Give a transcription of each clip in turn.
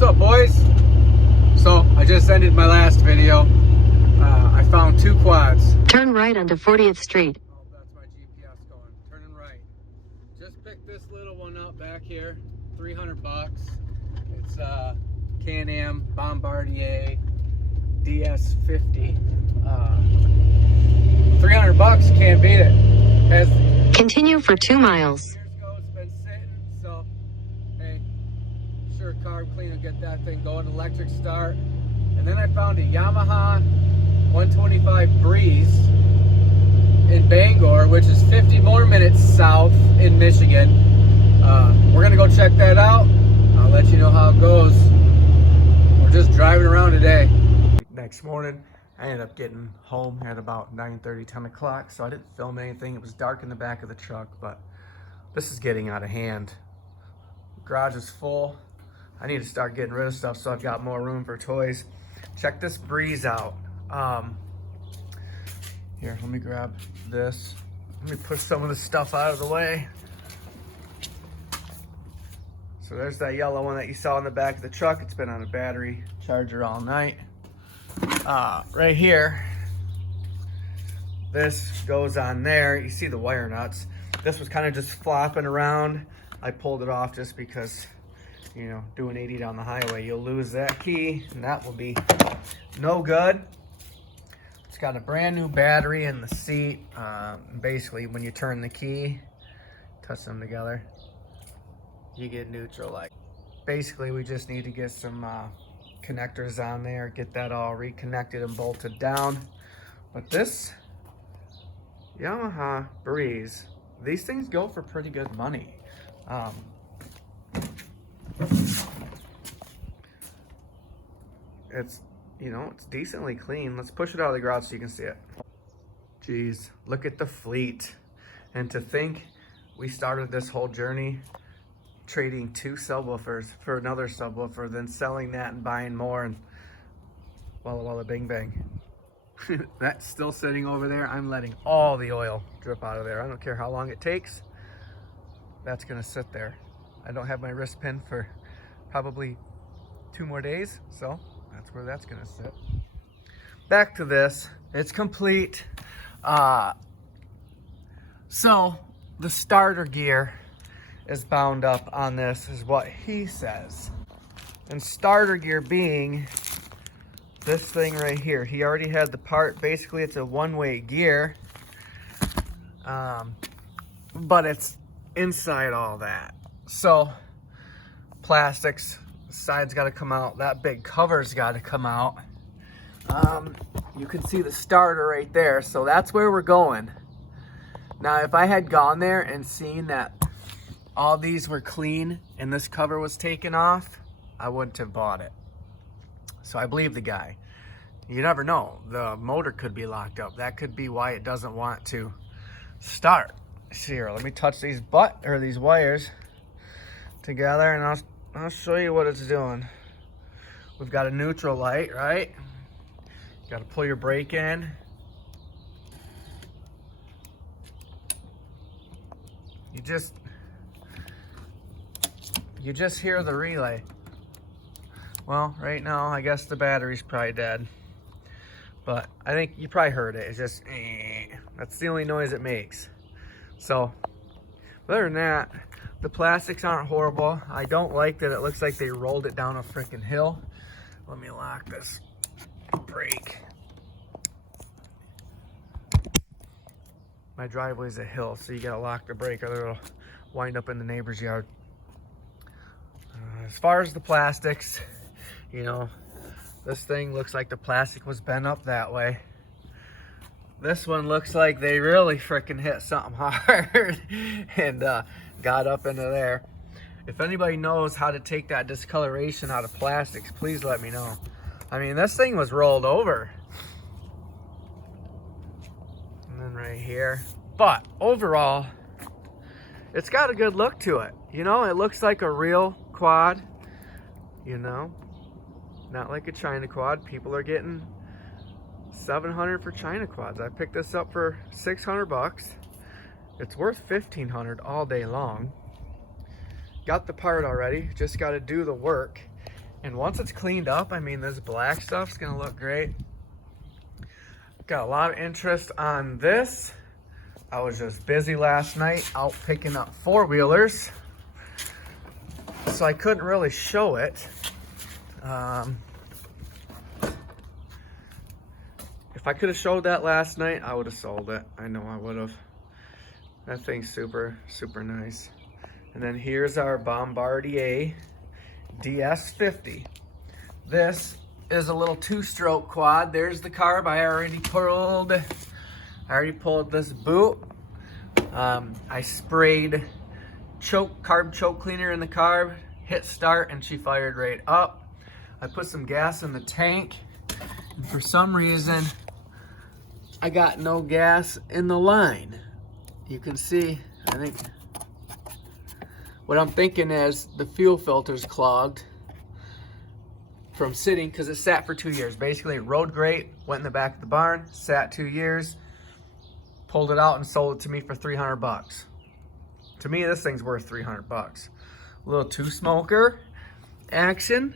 What's up, boys? So I just ended my last video. I found two quads. Turn right onto 40th Street. Oh, that's my GPS going. Turning right. Just picked this little one up back here. 300 bucks. It's Can-Am Bombardier DS50. 300 bucks, can't beat it. Has Continue for 2 miles. years ago it's been sitting, so hey, sure carb clean will get that thing going. Electric start. And then I found a Yamaha 125 Breeze in Bangor, which is 50 more minutes south in Michigan. We're gonna go check that out. I'll let you know how it goes. We're just driving around today. Next morning, I ended up getting home at about 9:30, 10 o'clock, so I didn't film anything. It was dark in the back of the truck, but this is getting out of hand. Garage is full. I need to start getting rid of stuff so I've got more room for toys. Check this Breeze out. Here, let me grab this. Let me push some of the stuff out of the way. So there's that yellow one that you saw in the back of the truck. It's been on a battery charger all night. Right here, this goes on there. You see the wire nuts. This was kind of just flopping around. I pulled it off just because, you know, doing 80 down the highway, you'll lose that key, and that will be no good. It's got a brand new battery in the seat. Basically, when you turn the key, touch them together, you get neutral light. Basically, we just need to get some connectors on there, get that all reconnected and bolted down. But this Yamaha Breeze, these things go for pretty good money. It's, you know, it's decently clean. Let's push it out of the garage so you can see it. Jeez, look at the fleet. And to think we started this whole journey trading 2 subwoofers for another subwoofer, then selling that and buying more, and walla walla bing bang. That's still sitting over there. I'm letting all the oil drip out of there. I don't care how long it takes. That's gonna sit there. I don't have my wrist pin for probably 2 more days, so that's where that's gonna sit. Back to this, it's complete. So the starter gear is bound up on this, is what he says. And starter gear being this thing right here. He already had the part. Basically, it's a one-way gear, but it's inside all that. So plastics, the side's got to come out. That big cover's got to come out. You can see the starter right there. So that's where we're going. Now, if I had gone there and seen that all these were clean and this cover was taken off, I wouldn't have bought it. So I believe the guy. You never know. The motor could be locked up. That could be why it doesn't want to start. Here, let me touch these these wires together, and I'll show you what it's doing. We've got a neutral light, right? You got to pull your brake in. You just hear the relay. Well, right now, I guess the battery's probably dead. But I think you probably heard it. It's just, that's the only noise it makes. So, other than that, the plastics aren't horrible. I don't like that it looks like they rolled it down a freaking hill. Let me lock this brake. My driveway's a hill, so you gotta lock the brake or it'll wind up in the neighbor's yard. As far as the plastics, you know, this thing looks like the plastic was bent up that way. This one looks like they really freaking hit something hard and got up into there. If anybody knows how to take that discoloration out of plastics, please let me know. I mean, this thing was rolled over. And then right here. But overall, it's got a good look to it. You know, it looks like a real quad, you know, not like a China quad. People are getting $700 for China quads. I picked this up for 600 bucks. It's worth 1,500 all day long. Got the part already, just got to do the work. And once it's cleaned up, I mean, this black stuff's gonna look great. Got a lot of interest on this. I was just busy last night out picking up four-wheelers, so I couldn't really show it. If I could have showed that last night, I would have sold it. I know I would have. That thing's super, super nice. And then here's our Bombardier DS50. This is a little two-stroke quad. There's the carb. I already pulled this boot. I sprayed carb choke cleaner in the carb, hit start, and she fired right up. I put some gas in the tank, and for some reason, I got no gas in the line. You can see, I think, what I'm thinking is the fuel filter's clogged from sitting, because it sat for 2 years. Basically, it rode great, went in the back of the barn, sat 2 years, pulled it out and sold it to me for 300 bucks. To me, this thing's worth 300 bucks. A little two-smoker action.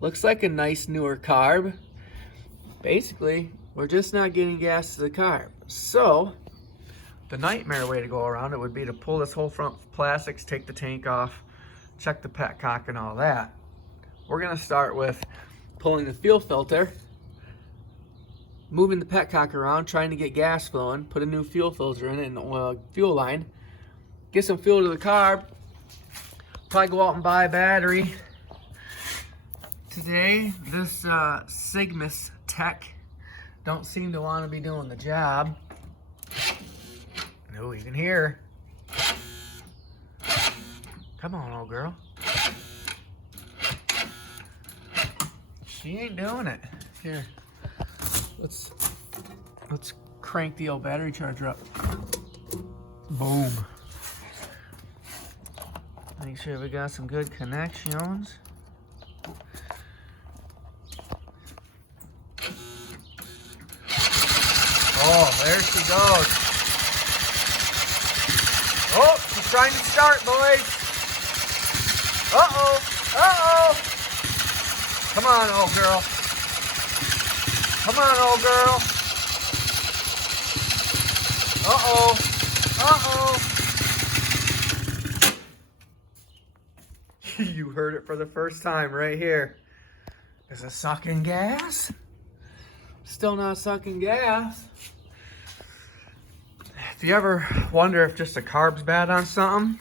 Looks like a nice newer carb. Basically, we're just not getting gas to the carb. So, the nightmare way to go around it would be to pull this whole front plastics, take the tank off, check the petcock and all that. We're gonna start with pulling the fuel filter, moving the petcock around, trying to get gas flowing, put a new fuel filter in it and oil fuel line, get some fuel to the carb, probably go out and buy a battery. Today, this Sigmas Tech don't seem to want to be doing the job. No, you can hear. Come on, old girl. She ain't doing it. Here, let's crank the old battery charger up. Boom. Make sure we got some good connections. Oh, there she goes. Oh, she's trying to start, boys. Uh-oh, uh-oh. Come on, old girl. Come on, old girl. Uh-oh, uh-oh. You heard it for the first time right here. Is it sucking gas? Still not sucking gas. If you ever wonder if just the carb's bad on something,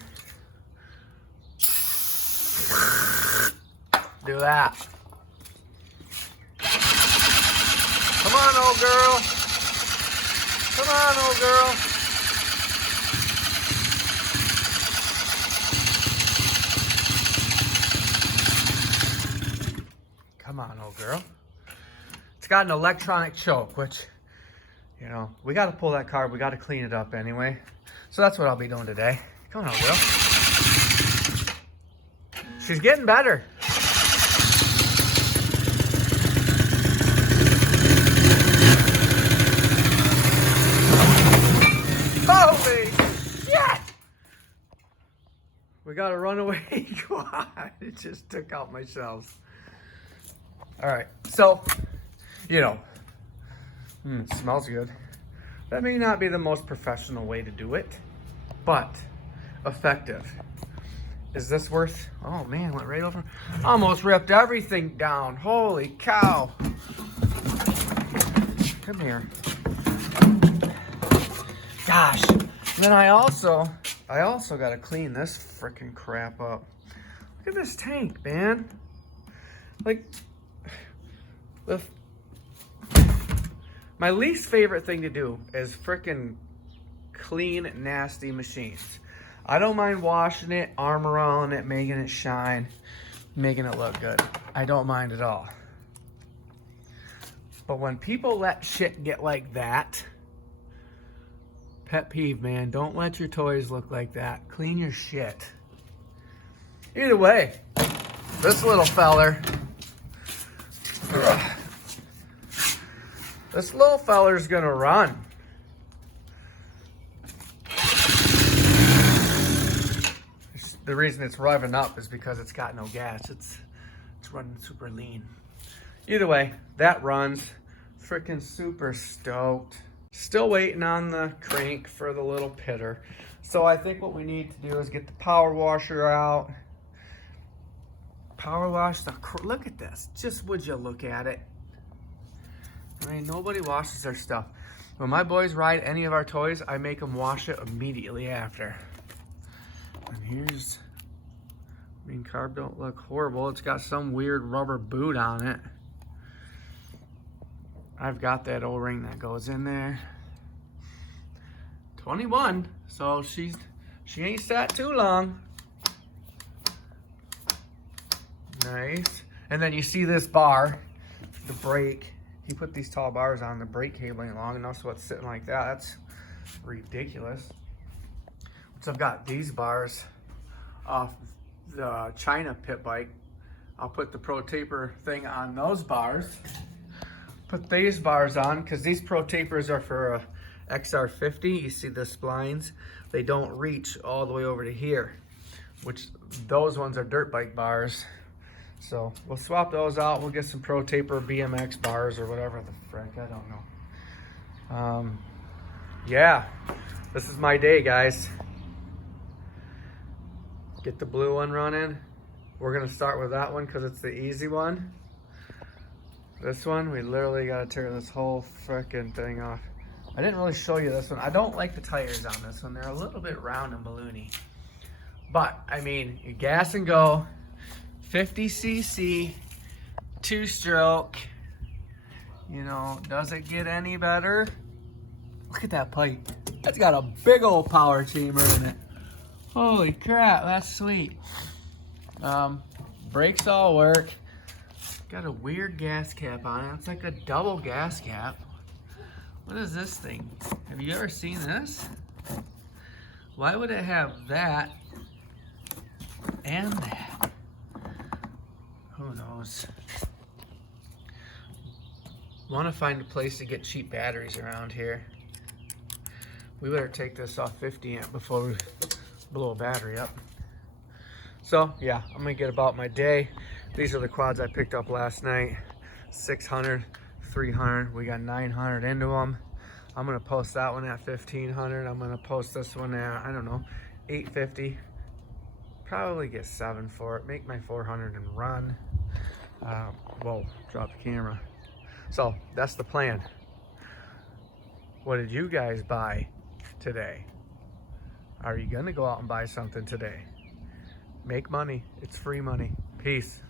do that. Come on, old girl. Come on, old girl. Come on, old girl. It's got an electronic choke, which, you know, we got to pull that carb. We got to clean it up anyway. So that's what I'll be doing today. Come on, old girl. She's getting better. Holy shit! We got a runaway quad. It just took out my shelves. All right, so, you know, it smells good. That may not be the most professional way to do it, but effective. Is this worth, oh man, went right over. Almost ripped everything down. Holy cow. Come here. Gosh, then I also got to clean this freaking crap up. Look at this tank, man. Like, my least favorite thing to do is freaking clean nasty machines. I don't mind washing it, armor on it, making it shine, making it look good. I don't mind at all. But when people let shit get like that, pet peeve, man, don't let your toys look like that. Clean your shit. Either way, this little feller, this little feller's gonna run. The reason it's revving up is because it's got no gas. It's running super lean. Either way, that runs. Freaking super stoked. Still waiting on the crank for the little pitter. So I think what we need to do is get the power washer out. Power wash the, look at this. Just would you look at it. I mean, nobody washes their stuff. When my boys ride any of our toys, I make them wash it immediately after. And here's, I mean, carb don't look horrible. It's got some weird rubber boot on it. I've got that O-ring that goes in there. 21, so she ain't sat too long. Nice. And then you see this bar, the brake. He put these tall bars on, the brake cable ain't long enough, so it's sitting like that. That's ridiculous. So I've got these bars off the China pit bike. I'll put the Pro Taper thing on those bars. Put these bars on, because these Pro Tapers are for a XR50. You see the splines? They don't reach all the way over to here, which those ones are dirt bike bars. So we'll swap those out. We'll get some Pro Taper BMX bars or whatever the frick, I don't know. Yeah, this is my day, guys. Get the blue one running. We're gonna start with that one because it's the easy one. This one, we literally gotta tear this whole frickin' thing off. I didn't really show you this one. I don't like the tires on this one. They're a little bit round and balloony. But, I mean, you gas and go, 50cc, 2-stroke. You know, does it get any better? Look at that pipe. That's got a big old power chamber in it. Holy crap, that's sweet. Brakes all work. Got a weird gas cap on it. It's like a double gas cap. What is this thing? Have you ever seen this? Why would it have that and that? Who knows? Want to find a place to get cheap batteries around here. We better take this off 50 amp before we blow a battery up. So yeah, I'm gonna get about my day. These are the quads I picked up last night. 600, 300, we got 900 into them. I'm gonna post that one at 1500. I'm gonna post this one at, I don't know, 850. Probably get 7 for it, make my 400 and run. Whoa, drop the camera. So that's the plan. What did you guys buy today? Are you gonna go out and buy something today? Make money, it's free money. Peace.